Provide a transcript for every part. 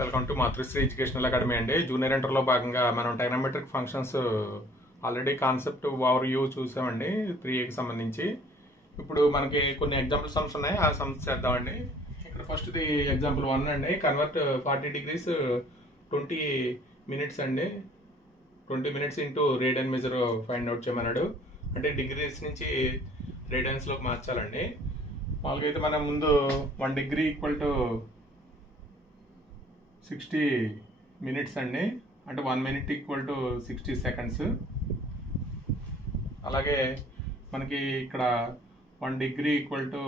Welcome to Matrushri educational academy అండి. Junior ఇంటర్లో భాగంగా మనం trigonometric functions already concept overview చూసామండి 3Aకి సంబంధించి. ఇప్పుడు మనకి కొన్ని ఎగ్జాంపుల్ సమ్స్ ఉన్నాయి, ఆ సమ్స్ చేద్దామండి. ఇక్కడ ఫస్ట్ ది ఎగ్జాంపుల్ 1 అండి. కన్వర్ట్ 40 degrees 20 minutes అండి. 20 minutes into radian measure find out చేయమన్నాడు. అంటే డిగ్రీస్ నుంచి రేడియన్స్ లోకి మార్చాలండి. మామూలుగా అయితే మనం ముందు 1 degree ఈక్వల్ టు 60 minutes అండి. అంటే 1 minute ఈక్వల్ టు 60 seconds. అలాగే మనకి ఇక్కడ 1 degree ఈక్వల్ టు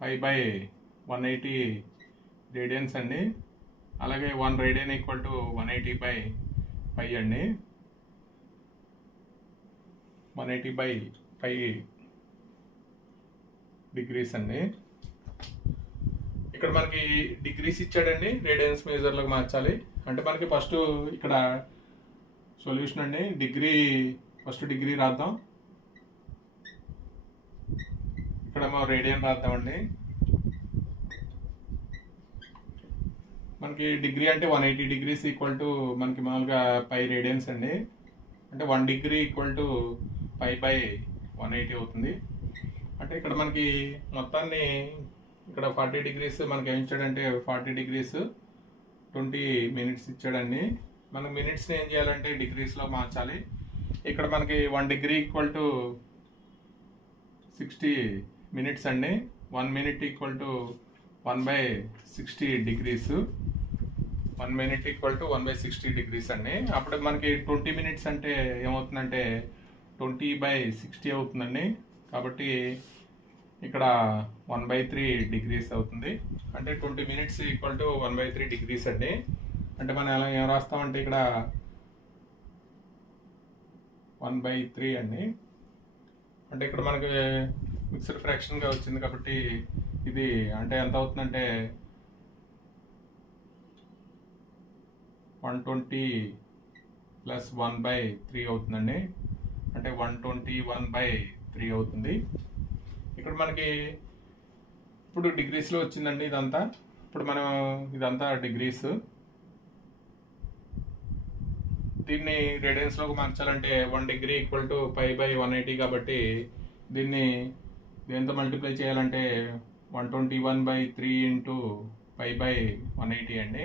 π/180 రేడియన్స్ అండి. అలాగే 1 radian ఈక్వల్ టు 180/π అండి. 180/π డిగ్రీస్ అండి. ఇక్కడ మనకి డిగ్రీస్ ఇచ్చాడండి, రేడియన్స్ మెజర్లోకి మార్చాలి. అంటే మనకి ఫస్ట్ ఇక్కడ సొల్యూషన్ అండి. ఫస్ట్ డిగ్రీ రాద్దాం, ఇక్కడేమో రేడియన్ రాద్దామండి. మనకి డిగ్రీ అంటే 180 degrees ఈక్వల్ టు మనకి మామూలుగా π రేడియన్స్ అండి. అంటే 1 degree ఈక్వల్ టు π/180 అవుతుంది. అంటే ఇక్కడ మనకి మొత్తాన్ని ఇక్కడ 40 degrees మనకి ఏం ఇచ్చాడంటే 40 degrees 20 minutes ఇచ్చాడండి. మనం మినిట్స్ని ఏం చేయాలంటే డిగ్రీస్లో మార్చాలి. ఇక్కడ మనకి 1 degree ఈక్వల్ టు 60 minutes అండి. 1 minute equal to 1/60 degrees. 1 minute equal to 1/60 degrees అండి. అప్పుడు మనకి 20 minutes అంటే ఏమవుతుందంటే 20/60 అవుతుందండి. కాబట్టి ఇక్కడ 1/3 degrees అవుతుంది. అంటే 20 minutes ఈక్వల్ టు 1/3 degrees అండి. అంటే మనం ఎలా ఏం రాస్తామంటే ఇక్కడ 1/3 అండి. అంటే ఇక్కడ మనకి మిక్స్డ్ ఫ్రాక్షన్గా వచ్చింది కాబట్టి ఇది అంటే ఎంత అవుతుందంటే 120 + 1/3 అవుతుందండి. అంటే 121/3 అవుతుంది. ఇక్కడ మనకి ఇప్పుడు డిగ్రీస్లో వచ్చిందండి ఇదంతా. ఇప్పుడు మనం ఇదంతా డిగ్రీస్, దీన్ని రేడియన్స్లోకి మార్చాలంటే 1 degree ఈక్వల్ టు π/180 కాబట్టి దీన్ని దేంతో మల్టిప్లై చేయాలంటే 121/3 ఇంటూ π/180 అండి.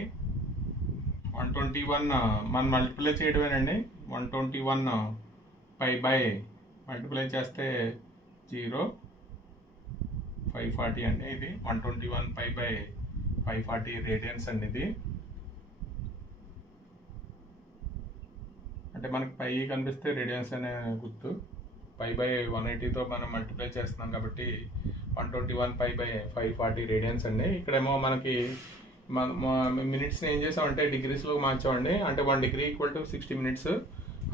121 మనం మల్టిప్లై చేయడమేనండి. 121 π/ మల్టిప్లై చేస్తే 0 540 అండి. ఇది 121 π/540 రేడియన్స్ అండి. ఇది అంటే మనకి π కనిపిస్తే రేడియన్స్ అనే గుర్తు. π/180తో మనం మల్టిప్లై చేస్తున్నాం కాబట్టి 121 π/540 రేడియన్స్ అండి. ఇక్కడేమో మనకి మినిట్స్ని ఏం చేసామంటే డిగ్రీస్లో మార్చామండి. అంటే 1 degree ఈక్వల్ టు 60 minutes.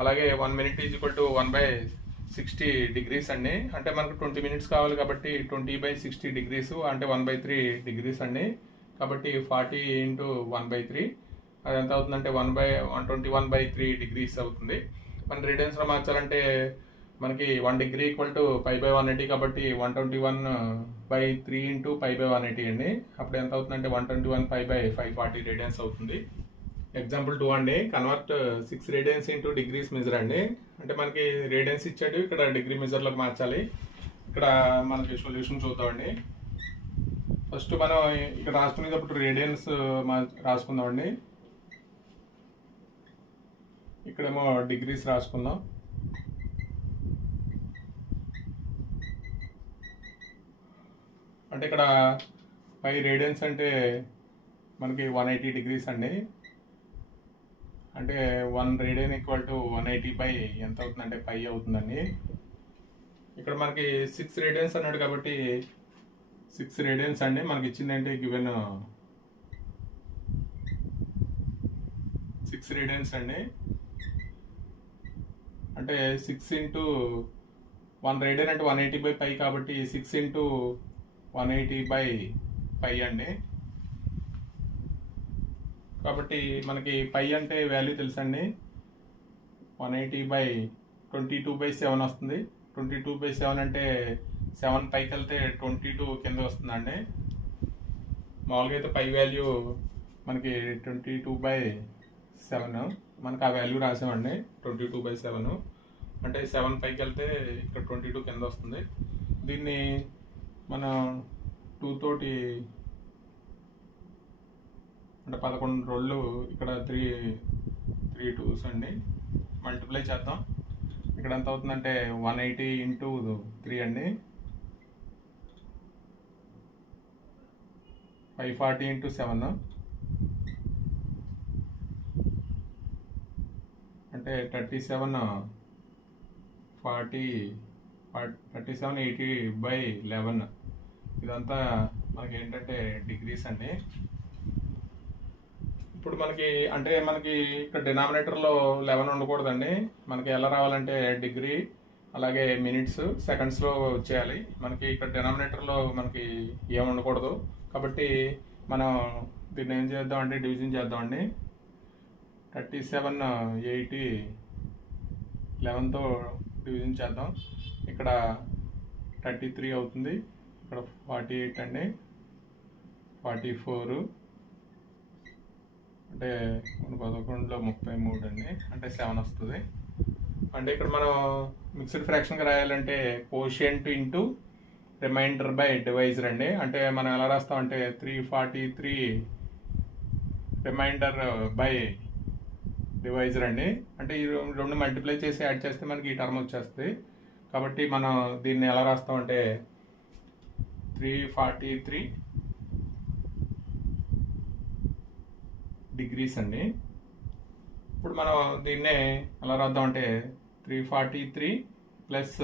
అలాగే 1 minute ఈక్వల్ టు 1/60 degrees అండి. అంటే మనకు 20 minutes కావాలి కాబట్టి 20/60 degrees అంటే 1/3 degrees అండి. కాబట్టి 40 ఇంటూ 1/3 అది ఎంత అవుతుందంటే 121/3 degrees అవుతుంది. మన రేడియన్స్లో మార్చాలంటే మనకి 1 degree ఈక్వల్ టు π/180 కాబట్టి 121/3 ఇంటూ π/180 అండి. అప్పుడు ఎంత అవుతుందంటే 121 π/540 రేడియన్స్ అవుతుంది. ఎగ్జాంపుల్ 2 అండి. Convert 6 radians into degrees measure అండి. అంటే మనకి రేడియన్స్ ఇచ్చాడు, ఇక్కడ డిగ్రీ మెజర్లోకి మార్చాలి. ఇక్కడ మనకి సొల్యూషన్ చూద్దామండి. ఫస్ట్ మనం ఇక్కడ రాసుకునేటప్పుడు రేడియన్స్ రాసుకుందామండి. ఇక్కడేమో డిగ్రీస్ రాసుకుందాం. అంటే ఇక్కడ పై రేడియన్స్ అంటే మనకి 180 degrees అండి. అంటే 1 radian ఈక్వల్ టు 180 ఎంత అవుతుందంటే π అవుతుందండి. ఇక్కడ మనకి 6 radians అన్నాడు కాబట్టి 6 radians అండి. మనకి ఇచ్చింది అంటే గివెన్ 6 radians అండి. అంటే 6 ఇంటూ 1 radian అంటే 180/π కాబట్టి 6 ఇంటూ 180/π అండి. కాబట్టి మనకి π అంటే వాల్యూ తెలుసండి. 180/22/7 వస్తుంది. 22/7 అంటే 7 పైకి వెళ్తే 22 కింద వస్తుందండి. మామూలుగా అయితే π వాల్యూ మనకి 22/7 మనకి ఆ వాల్యూ రాసామండి. 22/7 అంటే 7 పైకి వెళ్తే ఇక్కడ 22 కింద వస్తుంది. దీన్ని మనం 2 తోటి అంటే 11 రోళ్ళు ఇక్కడ 3 2s అండి మల్టిప్లై చేద్దాం. ఇక్కడ ఎంత అవుతుందంటే 180 × 3 అండి, 540 × 7 అంటే 3780/11 ఇదంతా మనకి ఏంటంటే డిగ్రీస్ అండి. ఇప్పుడు మనకి అంటే మనకి ఇక్కడ డినామినేటర్లో 11 ఉండకూడదండి. మనకి ఎలా రావాలంటే డిగ్రీ అలాగే మినిట్స్ సెకండ్స్లో వచ్చేయాలి. మనకి ఇక్కడ డినామినేటర్లో మనకి ఏం ఉండకూడదు. కాబట్టి మనం దీన్ని ఏం చేద్దాం అంటే డివిజన్ చేద్దామండి. 3780 11తో డివిజన్ చేద్దాం. ఇక్కడ 33 అవుతుంది, ఇక్కడ 48 అండి, 44 అంటే 11లో 33 అండి, అంటే 7 వస్తుంది. అంటే ఇక్కడ మనం మిక్స్డ్ ఫ్రాక్షన్గా రాయాలంటే quotient into reminder by divisor అండి. అంటే మనం ఎలా రాస్తామంటే 343 రిమైండర్ బై డివైజర్ అండి. అంటే ఈ రెండు మల్టిప్లై చేసి యాడ్ చేస్తే మనకి ఈ టర్మ్ వచ్చేస్తుంది. కాబట్టి మనం దీన్ని ఎలా రాస్తామంటే 343 డిగ్రీస్ అండి. ఇప్పుడు మనం దీన్నే ఎలా రాద్దామంటే 343 +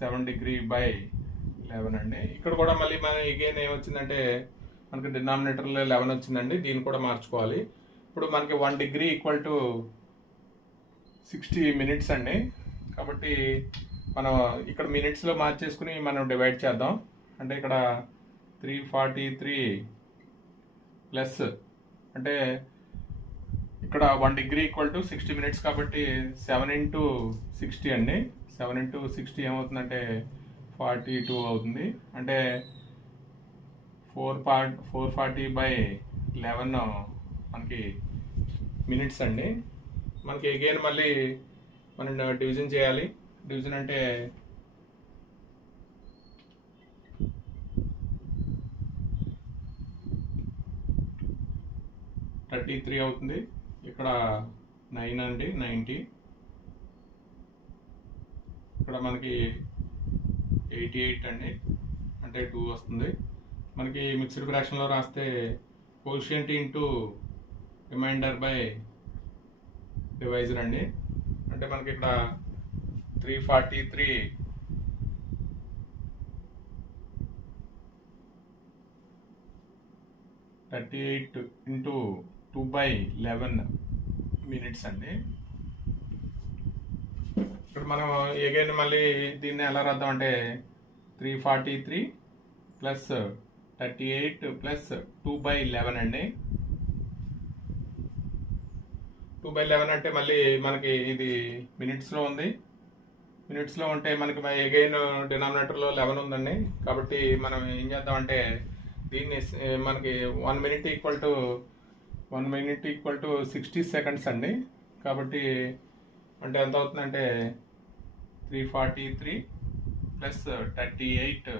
7°/11 అండి. ఇక్కడ కూడా మళ్ళీ మన ఎగైన్ ఏమొచ్చిందంటే మనకి డినామినేటర్లో 11 వచ్చిందండి. దీన్ని కూడా మార్చుకోవాలి. ఇప్పుడు మనకి 1 degree = 60 minutes అండి. కాబట్టి మనం ఇక్కడ మినిట్స్లో మార్చేసుకుని మనం డివైడ్ చేద్దాం. అంటే ఇక్కడ 343 ప్లస్ అంటే ఇక్కడ 1 degree = 60 minutes కాబట్టి 7 × 60 అండి. 7 × 60 ఏమవుతుందంటే 42 అవుతుంది. అంటే 440/11 మనకి మినిట్స్ అండి. మనకి అగైన్ మళ్ళీ మనం డివిజన్ చేయాలి. డివిజన్ అంటే $33 అవుతుంది. ఇక్కడ 9 అండి, 90. ఇక్కడ మనకి 88 అండి, అంటే 2 వస్తుంది. మనకి మిక్స్డ్ ఫ్రాక్షన్లో రాస్తే quotient into reminder by divisor అండి. అంటే మనకి ఇక్కడ 343 38 × 2/11 మినిట్స్ అండి. ఇక్కడ మనం ఎగైన్ మళ్ళీ దీన్ని ఎలా రాద్దాం అంటే 343 + 38 + 2/11 అండి. 2/11 అంటే మళ్ళీ మనకి ఇది మినిట్స్లో ఉంది. మినిట్స్లో ఉంటే మనకి ఎగైన్ డినామినేటర్లో 11 ఉందండి. కాబట్టి మనం ఏం చేద్దామంటే దీన్ని మనకి 1 minute = 60 seconds అండి. కాబట్టి అంటే ఎంత అవుతుందంటే 343 + 38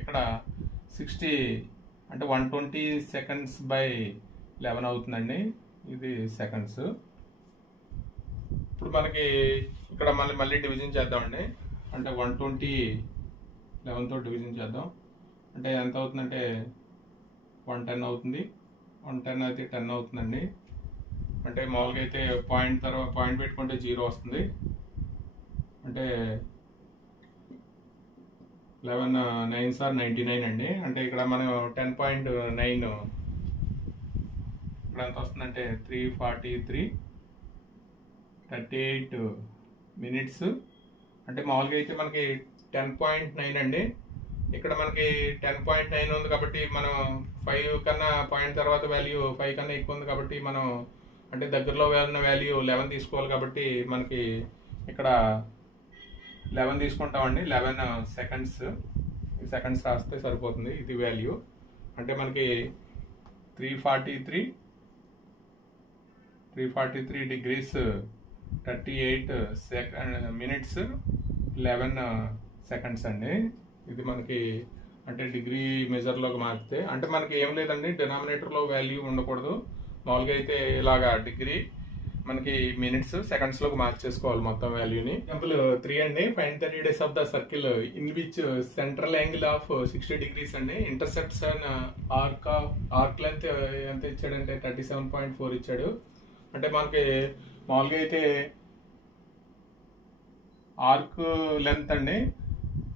ఇక్కడ 60 అంటే 120 seconds/11 అవుతుందండి. ఇది సెకండ్స్. ఇప్పుడు మనకి ఇక్కడ మళ్ళీ డివిజన్ చేద్దామండి. అంటే 120 11తో డివిజన్ చేద్దాం. అంటే ఎంత అవుతుందంటే 110 అవుతుంది. 110 అయితే 10 అవుతుందండి. అంటే మామూలుగా అయితే పాయింట్ పెట్టుకుంటే 0 వస్తుంది. అంటే 11 9s are 99 అండి. అంటే ఇక్కడ మనం 10.9 ఇక్కడ ఎంత వస్తుందంటే 343 38 minutes. అంటే మామూలుగా అయితే మనకి 10.9 అండి. ఇక్కడ మనకి 10.9 ఉంది కాబట్టి మనం 5 కన్నా పాయింట్ తర్వాత వాల్యూ 5 కన్నా ఎక్కువ ఉంది కాబట్టి మనం అంటే దగ్గరలో ఉన్న వాల్యూ 11 తీసుకోవాలి. కాబట్టి మనకి ఇక్కడ 11 తీసుకుంటామండి. 11 seconds. ఈ సెకండ్స్ రాస్తే సరిపోతుంది. ఇది వాల్యూ. అంటే మనకి 343 343 degrees 38 minutes 11 seconds అండి. ఇది మనకి అంటే డిగ్రీ మెజర్లోకి మార్చితే అంటే మనకి ఏం లేదండి, డినామినేటర్లో వాల్యూ ఉండకూడదు. మామూలుగా అయితే ఇలాగా డిగ్రీ మనకి మినిట్స్ సెకండ్స్లోకి మార్చేసుకోవాలి మొత్తం వాల్యూని. ఎగ్జాంపుల్ 3 అండి. Find the radius of the circle in which central angle of 60 degrees అండి. ఇంటర్సెప్ట్స్ అండ్ ఆర్క్ లెంత్ ఎంత ఇచ్చాడంటే 37.4 ఇచ్చాడు. అంటే మనకి మామూలుగా అయితే ఆర్క్ లెంత్ అండి,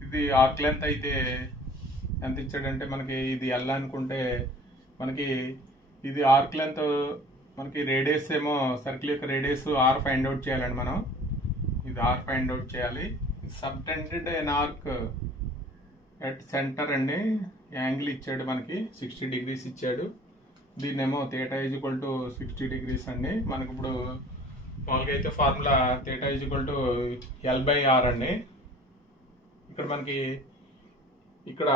ఇది ఆర్క్ లెంత్ అయితే ఎంత ఇచ్చాడంటే మనకి ఇది ఎల్ అనుకుంటే మనకి ఇది ఆర్క్ లెంత్, మనకి రేడియస్ ఏమో సర్కిల్ యొక్క రేడియస్ ఆర్ ఫైండ్ అవుట్ చేయాలండి మనం. ఇది ఆర్ ఫైండ్ అవుట్ చేయాలి. Subtended an arc at centre అండి, యాంగిల్ ఇచ్చాడు మనకి 60 degrees ఇచ్చాడు. దీన్నేమో theta is equal to 60 degrees అండి. మనకి ఇప్పుడు మామూలుగా అయితే formula theta is equal to L/R అండి. ఇక్కడ మనకి ఇక్కడ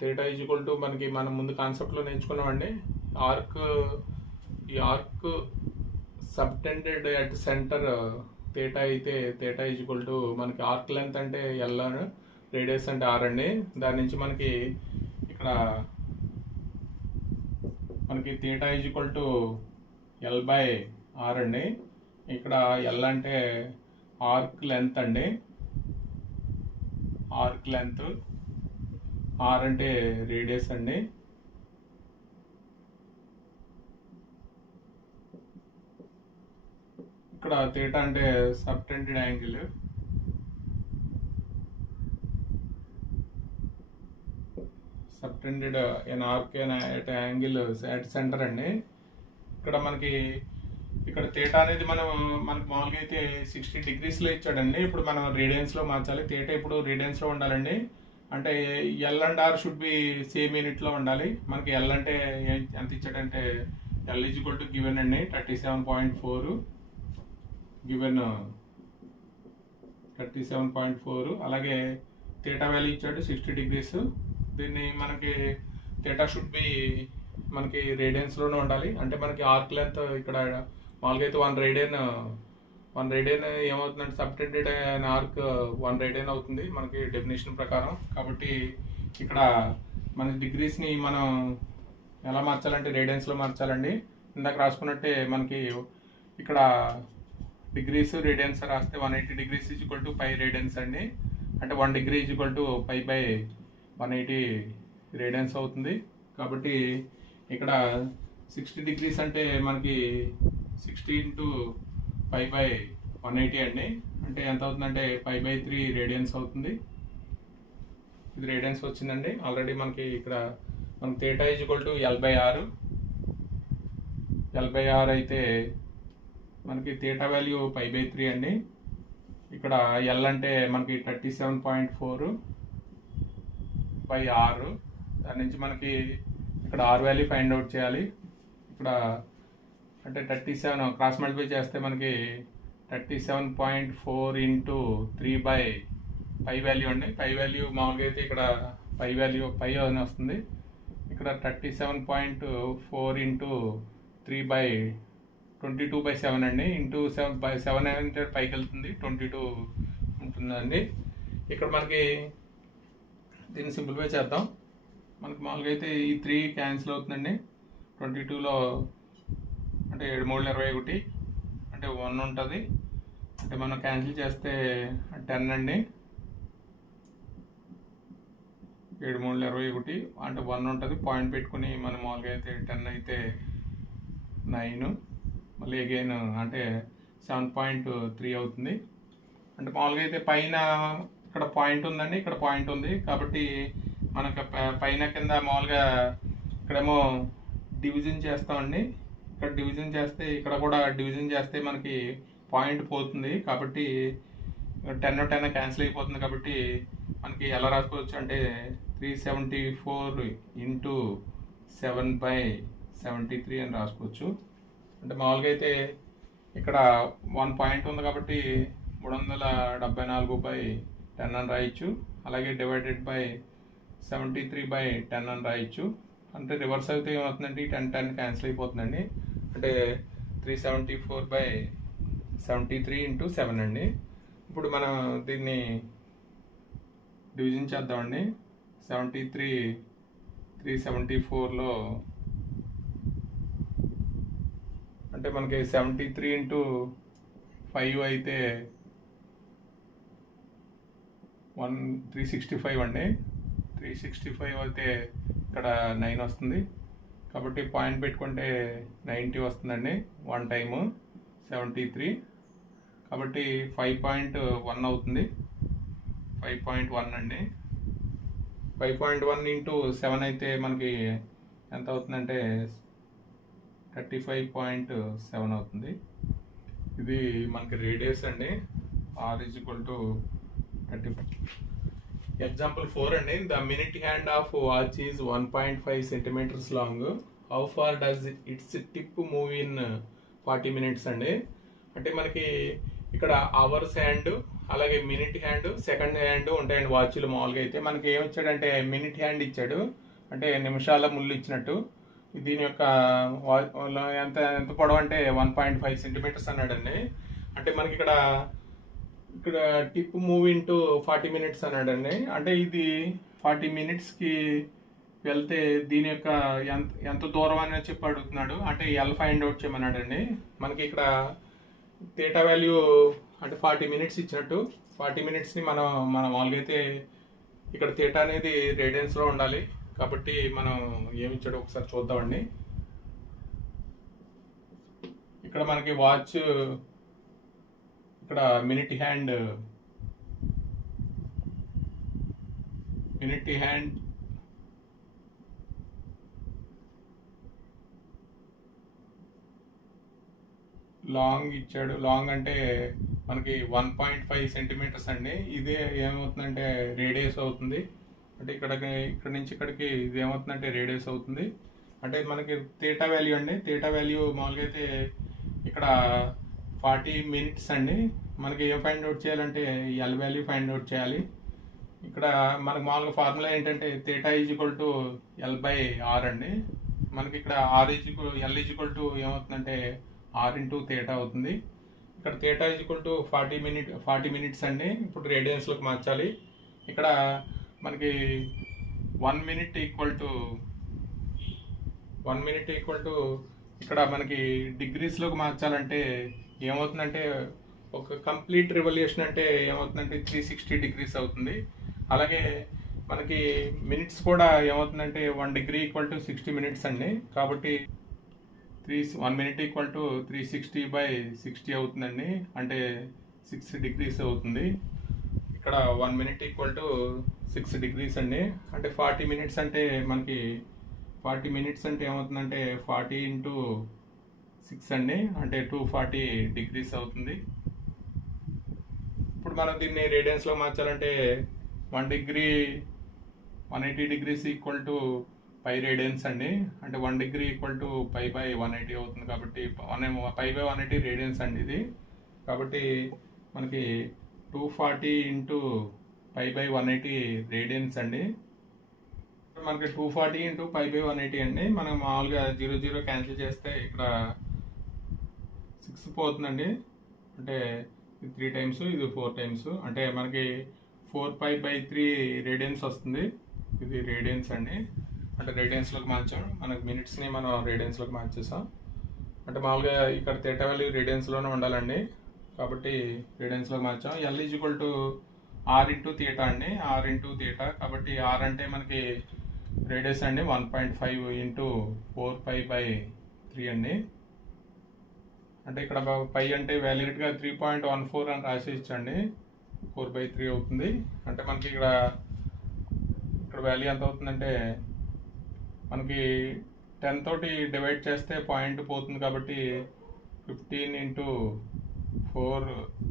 థీటా ఈజ్ ఈక్వల్ టు మనకి మనం ముందు కాన్సెప్ట్లో నేర్చుకున్నామండి. ఈ arc subtended at centre theta అయితే థీటా ఈజ్ ఈక్వల్ టు మనకి ఆర్క్ లెంత్ అంటే ఎల్, రేడియస్ అంటే ఆర్ అండి. దాని నుంచి మనకి ఇక్కడ మనకి theta is equal to L/R అండి. ఇక్కడ ఎల్ అంటే ఆర్క్ లెంత్ అండి, ఆర్క్ లెంత్, ఆర్ అంటే రేడియస్ అండి. ఇక్కడ థీటా అంటే subtended angle, subtended an arc at angle at centre అండి. ఇక్కడ మనకి ఇక్కడ థీటా అనేది మనకు మామూలుగా అయితే 60 degreesలో ఇచ్చాడండి. ఇప్పుడు మనం రేడియన్స్లో మార్చాలి. థీటా ఇప్పుడు రేడియన్స్లో ఉండాలండి. అంటే L and R should be same యూనిట్లో ఉండాలి. మనకి ఎల్ అంటే ఎంత ఇచ్చాడంటే L is equal to given అండి 37.4 గివెన్ 37.4. అలాగే థీటా వాల్యూ ఇచ్చాడు 60 degrees. దీన్ని మనకి థీటా షుడ్ బి మనకి రేడియన్స్లోనే ఉండాలి. అంటే మనకి ఆర్క్ లెంత్ ఇక్కడ మామూలుగా అయితే 1 రేడియన్ ఏమవుతుందంటే సబ్టెండెడ్ ఆర్క్ 1 రేడియన్ అవుతుంది మనకి డెఫినేషన్ ప్రకారం. కాబట్టి ఇక్కడ మన డిగ్రీస్ని మనం ఎలా మార్చాలంటే రేడియన్స్లో మార్చాలండి. ఇందాక రాసుకున్నట్టే మనకి ఇక్కడ డిగ్రీస్ రేడియన్స్ రాస్తే 180 degrees is equal to pi radians అండి. అంటే 1 degree is equal to pi by 180 radians అవుతుంది. కాబట్టి ఇక్కడ 60 degrees అంటే మనకి 60 into పై బై 180 అండి. అంటే ఎంత అవుతుందంటే పై బై 3 రేడియన్స్ అవుతుంది. ఇది రేడియన్స్ వచ్చిందండి. ఆల్రెడీ మనకి ఇక్కడ మనకి theta is equal to L/R. L/R అయితే మనకి థీటా వాల్యూ పై బై 3 అండి. ఇక్కడ ఎల్ అంటే మనకి 37.4 బై ఆర్. దాని నుంచి మనకి ఇక్కడ ఆర్ వాల్యూ ఫైండ్ అవుట్ చేయాలి. ఇక్కడ అంటే 37 క్రాస్ మల్టిప్లై చేస్తే మనకి 37.4 into 3 బై పై వాల్యూ అండి. పై వాల్యూ మామూలుగా అయితే ఇక్కడ పై వాల్యూ పై అని వస్తుంది. ఇక్కడ 37.4 into 3 బై 22/7 అండి. ఇంటూ 7 అంటే పైకి వెళ్తుంది 22 ఉంటుందండి. ఇక్కడ మనకి దీన్ని సింప్లిఫై చేద్దాం. మనకి మామూలుగా అయితే ఈ 3 క్యాన్సిల్ అవుతుందండి. 22లో అంటే 7 3 21 అంటే 1 ఉంటుంది. అంటే మనం క్యాన్సిల్ చేస్తే 10 అండి. 7 3 21 అంటే 1 ఉంటుంది. పాయింట్ పెట్టుకుని మనం మామూలుగా అయితే 10 అయితే 9, మళ్ళీ అగైన్ అంటే 7.3 అవుతుంది. అంటే మామూలుగా అయితే పైన ఇక్కడ పాయింట్ ఉందండి, ఇక్కడ పాయింట్ ఉంది. కాబట్టి మనకు పైన కింద మామూలుగా ఇక్కడేమో డివిజన్ చేస్తామండి. ఇక్కడ డివిజన్ చేస్తే ఇక్కడ కూడా డివిజన్ చేస్తే మనకి పాయింట్ పోతుంది. కాబట్టి 10 క్యాన్సిల్ అయిపోతుంది. కాబట్టి మనకి ఎలా రాసుకోవచ్చు అంటే 374 into 7/73 అని రాసుకోవచ్చు. అంటే మామూలుగా అయితే ఇక్కడ 1 పాయింట్ ఉంది కాబట్టి 374/10 అని రాయొచ్చు. అలాగే డివైడెడ్ బై 73/10 అని రాయొచ్చు. అంటే రివర్స్ అయితే ఏమవుతుందండి 10 క్యాన్సిల్ అయిపోతుందండి. అంటే 374/73 into 7 అండి. ఇప్పుడు మనం దీన్ని డివిజన్ చేద్దామండి. 73 374లో అంటే మనకి 73 into 5 అయితే 365 అండి. 365 అయితే ఇక్కడ 9 వస్తుంది కాబట్టి పాయింట్ పెట్టుకుంటే 90 వస్తుందండి. 1 టైము 73 కాబట్టి 5.1 అవుతుంది. 5.1 అండి. 5.1 into 7 అయితే మనకి ఎంత అవుతుందంటే 35.7 అవుతుంది. ఇది మనకి రేడియస్ అండి. R is equal to 35. Example 4 అండి. The minute hand of watch is 1.5 centimeters long. How far does its tip move in 40 minutes అండి. అంటే మనకి ఇక్కడ అవర్స్ హ్యాండ్, అలాగే మినిట్ హ్యాండ్, సెకండ్ హ్యాండ్ ఉంటాయండి వాచ్లు. మామూలుగా అయితే మనకి ఏమిచ్చాడంటే మినిట్ హ్యాండ్ ఇచ్చాడు, అంటే నిమిషాల ముళ్ళు ఇచ్చినట్టు. దీని యొక్క ఎంత ఎంత పొడవు అంటే 1.5 సెంటీమీటర్స్ అన్నాడండి. అంటే మనకి ఇక్కడ టిప్ మూవ్ ఇంటూ 40 minutes అన్నాడండి. అంటే ఇది 40 minutesకి వెళ్తే దీని యొక్క ఎంత దూరం అని చెప్పి అడుగుతున్నాడు. అంటే ఎల్ ఫైండ్ అవుట్ చేయమన్నాడండి. మనకి ఇక్కడ థీటా వాల్యూ అంటే 40 minutes ఇచ్చినట్టు. 40 minutesని మనం మామూలుగా అయితే ఇక్కడ థీటా అనేది రేడియన్స్లో ఉండాలి కాబట్టి మనం ఏమి ఇచ్చాడో ఒకసారి చూద్దామండి. ఇక్కడ మనకి వాచ్ ఇక్కడ మినిట్ హ్యాండ్ లాంగ్ ఇచ్చాడు. లాంగ్ అంటే మనకి 1.5 సెంటీమీటర్స్ అండి. ఇదే ఏమవుతుందంటే రేడియస్ అవుతుంది. అంటే ఇక్కడ నుంచి ఇక్కడికి ఇది ఏమవుతుందంటే రేడియస్ అవుతుంది. అంటే మనకి థీటా వాల్యూ అండి. థీటా వాల్యూ మామూలుగా అయితే ఇక్కడ 40 minutes అండి. మనకి ఏం ఫైండ్ అవుట్ చేయాలంటే ఎల్ వాల్యూ ఫైండ్ అవుట్ చేయాలి. ఇక్కడ మనకు మామూలుగా ఫార్ములా ఏంటంటే theta is equal to L/R అండి. మనకి ఇక్కడ L ఈజ్ ఈక్వల్ టు ఏమవుతుందంటే R into థీటా అవుతుంది. ఇక్కడ theta is equal to 40 minutes అండి. ఇప్పుడు రేడియన్స్లోకి మార్చాలి. ఇక్కడ మనకి 1 minute ఈక్వల్ టు ఇక్కడ మనకి డిగ్రీస్లోకి మార్చాలంటే ఏమవుతుందంటే ఒక కంప్లీట్ రివల్యూషన్ అంటే ఏమవుతుందంటే 360 degrees అవుతుంది. అలాగే మనకి మినిట్స్ కూడా ఏమవుతుందంటే 1 degree ఈక్వల్ టు 60 minutes అండి. కాబట్టి 1 minute ఈక్వల్ టు 360/60 అవుతుందండి. అంటే 6 degrees అవుతుంది. ఇక్కడ 1 minute ఈక్వల్ టు 6 degrees అండి. అంటే 40 minutes అంటే మనకి 40 minutes అంటే ఏమవుతుందంటే 40 into 6 అండి. అంటే 240 degrees అవుతుంది. ఇప్పుడు మనం దీన్ని రేడియన్స్లో మార్చాలంటే 1 degree 180 degrees equal to pi radians అండి. అంటే 1 degree ఈక్వల్ టు π/180 అవుతుంది. కాబట్టి π/180 రేడియన్స్ అండి ఇది. కాబట్టి మనకి 240 into π/180 రేడియన్స్ అండి. మనకి 240 into π/180 అండి. మనం మామూలుగా 0 క్యాన్సిల్ చేస్తే ఇక్కడ 6 పోతుందండి. అంటే 3 times, ఇది 4 times. అంటే మనకి 4π/3 రేడియన్స్ వస్తుంది. ఇది రేడియన్స్ అండి. అంటే రేడియన్స్లోకి మార్చాం. మనకి మినిట్స్ని మనం రేడియన్స్లోకి మార్చేసాం. అంటే మామూలుగా ఇక్కడ థీటా వాల్యూ రేడియన్స్లోనే ఉండాలండి. కాబట్టి రేడియన్స్లోకి మార్చాం. L is equal to R into theta అండి. R into theta. కాబట్టి R అంటే మనకి రేడియస్ అండి. 1.5 into 4π/3 అండి. అంటే ఇక్కడ పై అంటే వ్యాలిడ్గా 3.14 అని రాసి ఇచ్చండి. 4/3 అవుతుంది. అంటే మనకి ఇక్కడ వాల్యూ ఎంత అవుతుందంటే మనకి 10 తోటి డివైడ్ చేస్తే పాయింట్ పోతుంది. కాబట్టి 15 into 4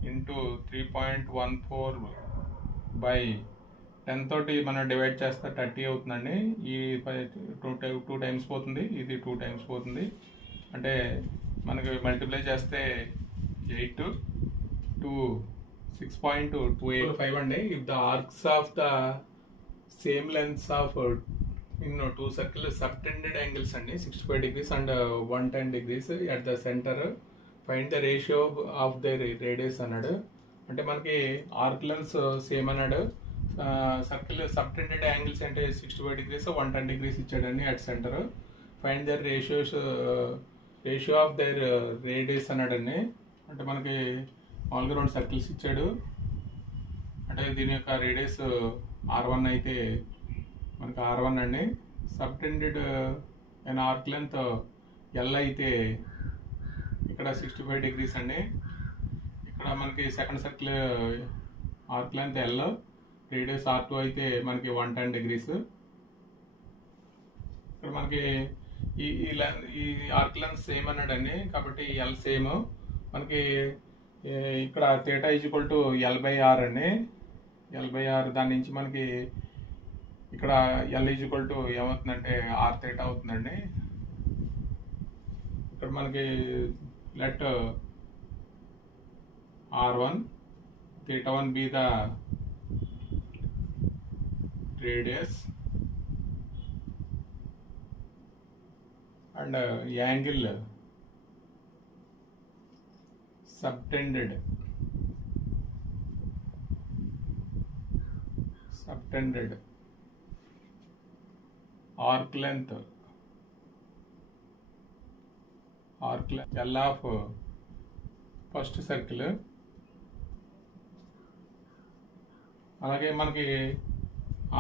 into 3.14/10 తోటి మనం డివైడ్ చేస్తే 30 అవుతుందండి. ఈ 2 times పోతుంది. ఇది 2 times పోతుంది. అంటే మనకి మల్టిప్లై చేస్తే 8 to 6.285 అండి. If the arcs of the same lens of in two circles subtended angles అండి 65 degrees and 110 degrees at the center. Find the ratio of their radius అన్నాడు. అంటే మనకి ఆర్క్ లెన్స్ సేమ్ అన్నాడు. సర్కిల్ సబ్టెండెడ్ యాంగిల్స్ అంటే 65 degrees 110 degrees ఇచ్చాడండి at centre. Find their ratio of their radius అన్నాడండి. అంటే మనకి మామూలుగా 2 సర్కిల్స్ ఇచ్చాడు. అంటే దీని యొక్క రేడియస్ R1 అయితే మనకి R1 అండి. Subtended and arc length L అయితే ఇక్కడ 65 degrees అండి. ఇక్కడ మనకి second circle arc length L, radius R2 అయితే మనకి 110 degrees. ఇక్కడ మనకి ఈ ఆర్క్ లెంత్ సేమ్ అన్నాడండి కాబట్టి L సేమ్. మనకి ఇక్కడ థీటా ఈక్వల్ టు L/R అండి. L/R దాని నుంచి మనకి ఇక్కడ L ఈక్వల్ టు ఏమవుతుందంటే R థీటా అవుతుందండి. ఇక్కడ మనకి let R1 theta 1 be the radius and angle subtended arc length L of first circle. అలాగే మనకి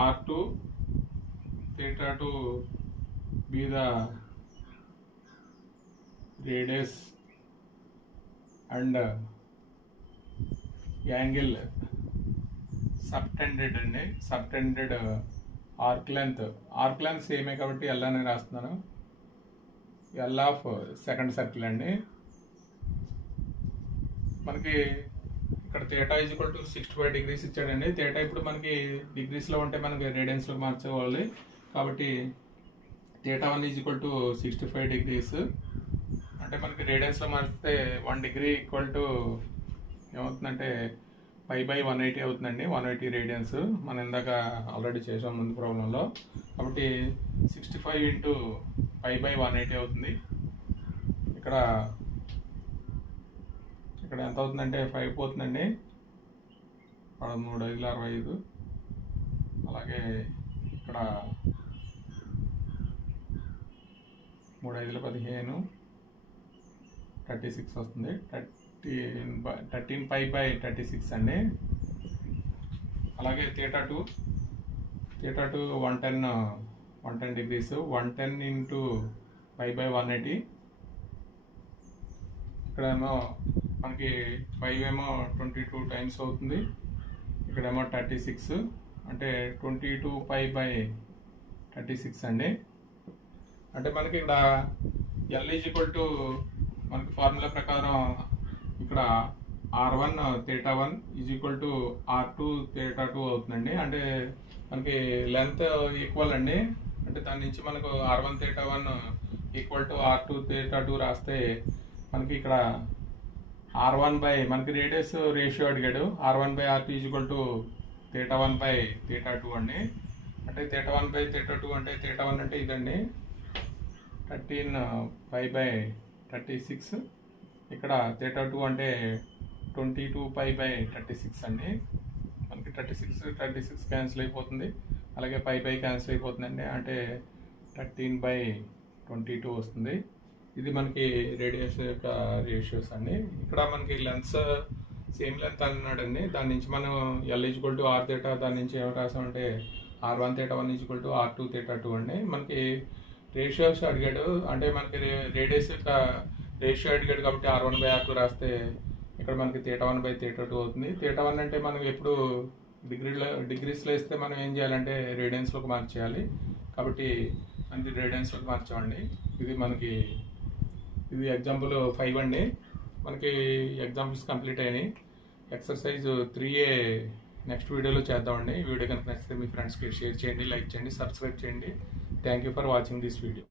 R2 theta 2 be the radius and angle subtended అండి. సబ్టెండెడ్ ఆర్క్ లెంత్ సేమే కాబట్టి L అని రాస్తున్నాను. L ఆఫ్ సెకండ్ సర్కిల్ అండి. మనకి ఇక్కడ థీటా ఈక్వల్ టు 65 degrees ఇచ్చాడండి. థీటా ఇప్పుడు మనకి డిగ్రీస్లో ఉంటే మనకి రేడియన్స్లో మార్చుకోవాలి కాబట్టి థీటా 1 ఈక్వల్ టు 65 degrees. అంటే మనకి రేడియన్స్లో మార్చితే 1 degree ఈక్వల్ టు ఏమవుతుందంటే π/180 అవుతుందండి. 180 రేడియన్స్ మనం ఇందాక ఆల్రెడీ చేసాం ముందు ప్రాబ్లంలో. కాబట్టి 65 ఇంటూ π/180 అవుతుంది. ఇక్కడ ఎంత అవుతుందంటే 5 పోతుందండి. 13×5 అలాగే ఇక్కడ 3×5 36 వస్తుంది. 13 π/36 అండి. అలాగే థీటా 2 110 degrees 110 ఇంటూ π/180. ఇక్కడేమో మనకి 5 ఏమో 22 times అవుతుంది. ఇక్కడేమో 36 అంటే 22 π/36 అండి. అంటే మనకి ఇక్కడ L ఈక్వల్ టు మనకి ఫార్ములా ప్రకారం ఇక్కడ R1 theta 1 equal to R2 theta 2 అవుతుందండి. అంటే మనకి లెంత్ ఈక్వల్ అండి. అంటే దాని నుంచి మనకు R1 theta 1 equal to R2 theta 2 రాస్తే మనకి ఇక్కడ R1 బై మనకి రేడియస్ రేషియో అడిగాడు. R1/R2 equal to theta 1/theta 2 అండి. అంటే theta 1/theta 2 అంటే theta 1 అంటే ఇదండి 13 π/36. ఇక్కడ theta 2 అంటే 22 π/36 అండి. మనకి 36 క్యాన్సిల్ అయిపోతుంది. అలాగే π క్యాన్సిల్ అయిపోతుందండి. అంటే 13/22 వస్తుంది. ఇది మనకి రేడియస్ యొక్క రేషియోస్ అండి. ఇక్కడ మనకి లెన్స్ సేమ్ లెంత్ అన్నాడండి. దాని నుంచి మనం L equal to R theta దాని నుంచి ఏమి రాసామంటే R1 theta 1 equal to R2 theta 2 అండి. మనకి రేషియోస్ అడిగాడు. అంటే మనకి రేడియస్ యొక్క రేషియో అడిగాడు కాబట్టి R1/R2 రాస్తే ఇక్కడ మనకి theta 1/theta 2 అవుతుంది. theta 1 అంటే మనం ఎప్పుడు డిగ్రీస్లో ఇస్తే మనం ఏం చేయాలంటే రేడియన్స్లోకి మార్చేయాలి. కాబట్టి మనకి రేడియన్స్లోకి మార్చామండి. ఇది ఎగ్జాంపుల్ 5 అండి. మనకి ఎగ్జాంపుల్స్ కంప్లీట్ అయినాయి. ఎక్సర్సైజ్ 3A నెక్స్ట్ వీడియోలో చేద్దామండి. ఈ వీడియో కనుక నచ్చితే మీ ఫ్రెండ్స్కి షేర్ చేయండి, లైక్ చేయండి, సబ్స్క్రైబ్ చేయండి. Thank you for watching this video.